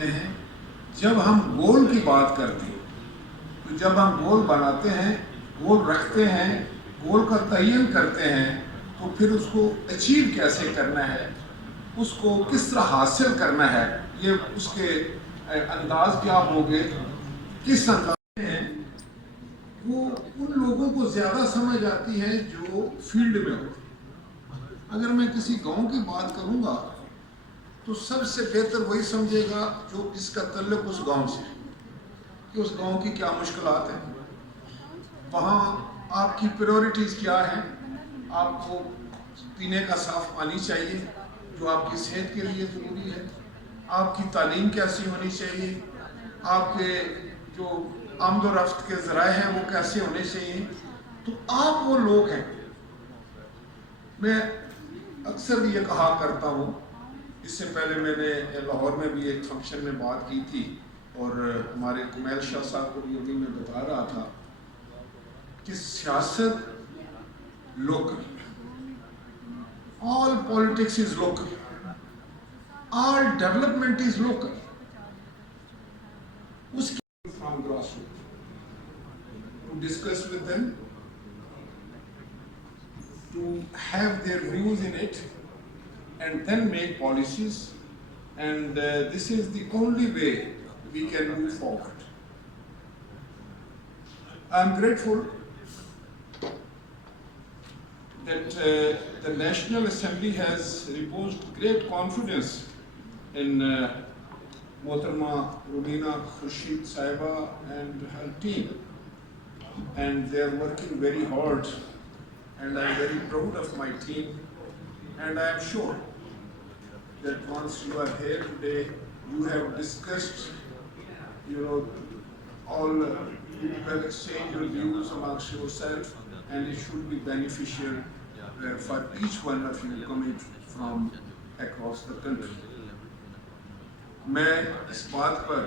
کہتے ہیں جب ہم گول کی بات کرتے ہیں تو جب ہم گول بناتے ہیں، گول رکھتے ہیں، گول کا تعین کرتے ہیں تو پھر اس کو اچیو کیسے کرنا ہے، اس کو کس طرح حاصل کرنا ہے، یہ اس کے انداز کیا ہوگے، کس انداز میں ہیں، وہ ان لوگوں کو زیادہ سمجھ آتی ہے جو فیلڈ میں ہوتے ہیں۔ اگر میں کسی گاؤں کی بات کروں گا تو سب سے بہتر وہی سمجھے گا جو اس کا تعلق اس گاؤں سے ہے کہ اس گاؤں کی کیا مشکلات ہیں، وہاں آپ کی پریورٹیز کیا ہیں۔ آپ کو پینے کا صاف پانی چاہیے جو آپ کی صحت کے لیے ضروری ہے، آپ کی تعلیم کیسی ہونی چاہیے، آپ کے جو آمد و رفت کے ذرائع ہیں وہ کیسے ہونے چاہیے۔ تو آپ وہ لوگ ہیں۔ میں اکثر یہ کہا کرتا ہوں، اس سے پہلے میں نے لاہور میں بھی ایک فنکشن میں بات کی تھی اور ہمارے کمیل شاہ صاحب کو بھی ابھی میں بتا رہا تھا کہ سیاست local, all politics is local, all development is local. اس کی from grassroots to discuss with them, to have their views in it and then make policies, and this is the only way we can move forward. I am grateful that the National Assembly has reposed great confidence in Mohtarama Rubina Khurshid Saiba and her team, and they are working very hard, and I am very proud of my team, and I am sure that once you are here today, you have discussed, all you have exchanged your views amongst yourself, and it should be beneficial for each one of you coming from across the country. میں اس بات پر